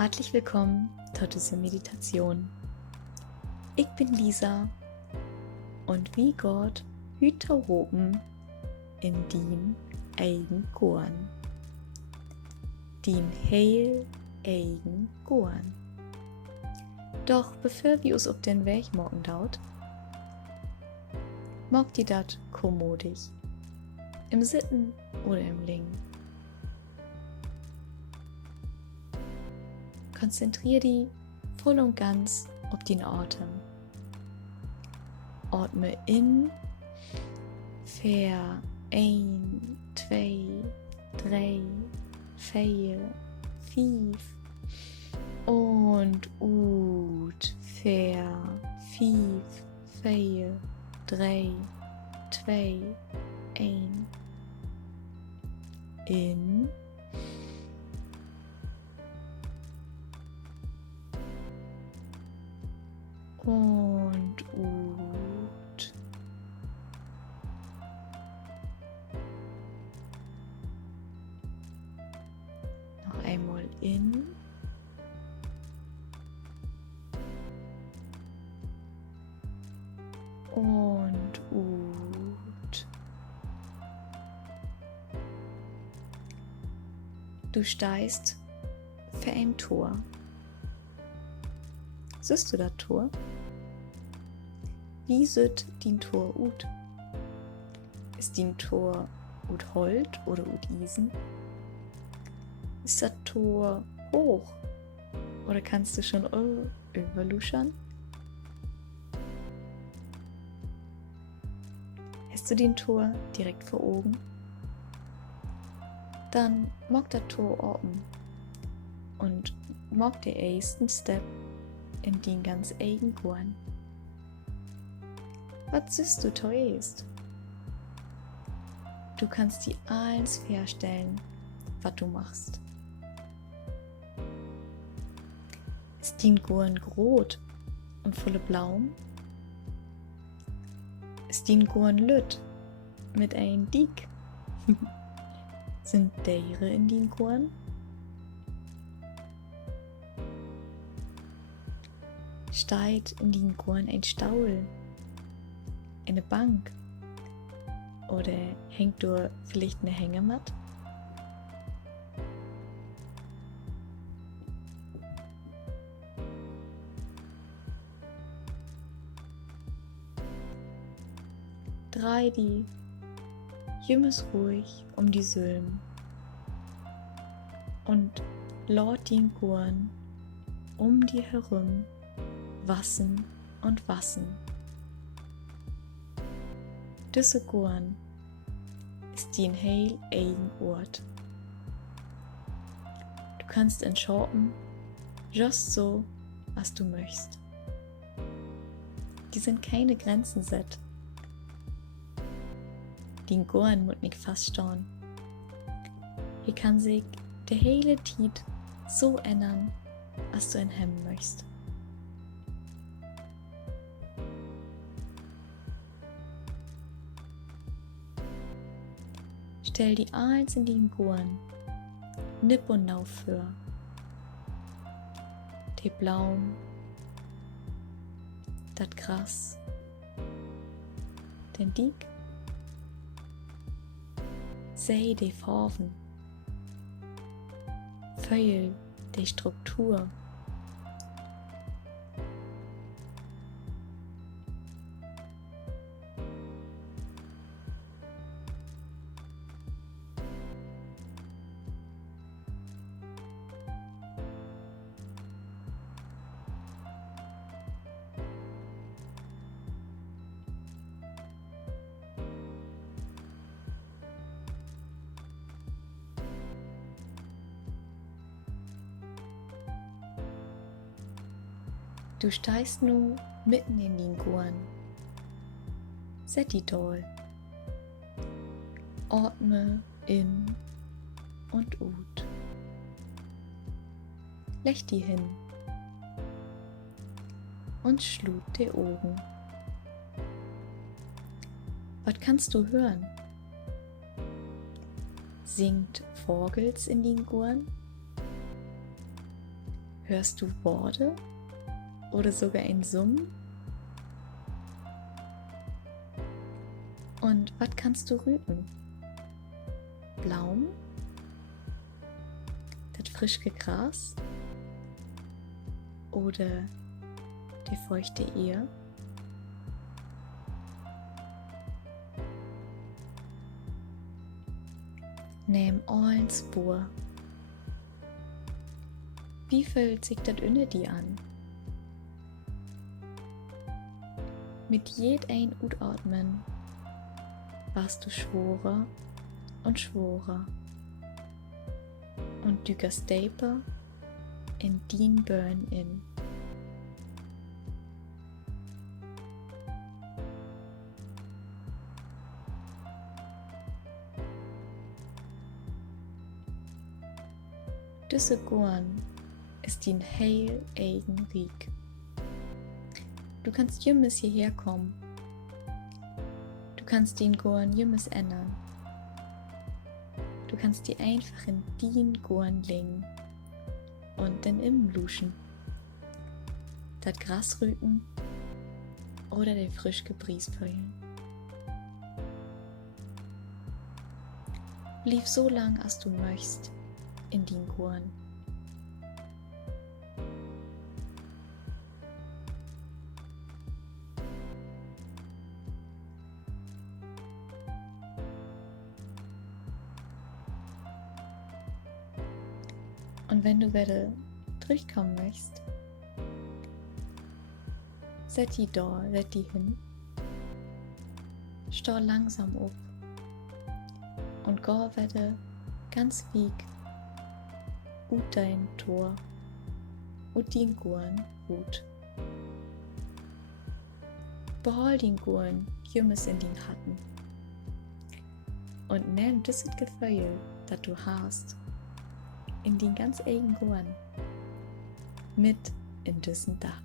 Herzlich willkommen zur Meditation. Ich bin Lisa und wie Gott hüter oben in din eigen Gorn. Din heil eigen Gorn. Doch bevor wir uns auf den Weg morgen daut, mag die dat kommodisch, im Sitten oder im Liegen. Konzentrier dich voll und ganz auf den Atem. Atme in, 4, 1, 2, 3, 4, 5 und ut, 4, 5, 4, 3, 2, 1. In. Und ut. Noch einmal in. Und ut. Du steigst für ein Tor. Siehst du das Tor? Wie sieht din Tor ut? Ist din Tor ut Holt oder ut Isen? Ist das Tor hoch? Oder kannst du schon überluschern? Hast du den Tor direkt vor Augen? Dann mag das Tor offen und mag der ersten Step in den ganz eigen Gorn. Was siehst du zuerst? Du kannst dir alles vorstellen, was du machst. Ist din Gorn rot und volle Blaum? Ist din Gorn lütt mit ein Dick? Sind Deere in din Gorn? Steigt in din Gorn ein Staul, eine Bank oder hängt dort vielleicht eine Hängematte? Drei die jümmes ruhig um die Sülm und laut den Gorn um dir herum wassen und wassen. Düsse Gorn ist din heil eigen Ort. Du kannst entschorten, just so, was du möchtest. Die sind keine Grenzen set. Din Gorn muss nicht feststehen. Hier kann sich der heile Tiet so ändern, was du in hem möchtest. Stell die eins in den Gorn, nipp und nau für. De Blaum, dat Gras, den Dick, sei de Farben, Föhl, de Struktur. Du steigst nu mitten in den Gorn. Set die doll. Atme in und ut. Lech die hin und schlut die Augen. Was kannst du hören? Singt Vogels in den Gorn? Hörst du Worte oder sogar ein Summen? Und was kannst du rüten? Blaum? Das frische Gras? Oder die feuchte Ehe? Nimm allen Spur. Wie fühlt sich das inne dir an? Mit jedem Ausatmen warst du schworer und schworer und du gehst deeper in dein Burn-in. Diese Gorn ist dein heil eigen Rieg. Du kannst jemals hierher kommen. Du kannst den Gorn jemals ändern. Du kannst die einfach in den Gorn legen und dann im luschen. Das Gras rüten oder den frisch Gebries füllen. Blieb so lang, als du möchtest, in den Gorn. Und wenn du wieder durchkommen möchtest, set die da, set die hin, steh langsam auf und geh wieder ganz wieg ut dein Tor, ut den Gorn gut. Behol den Gorn jemals in den Hatten und nimm dieses Gefühl, das du hast, in den ganz eigenen Gorn mit in diesen Dach.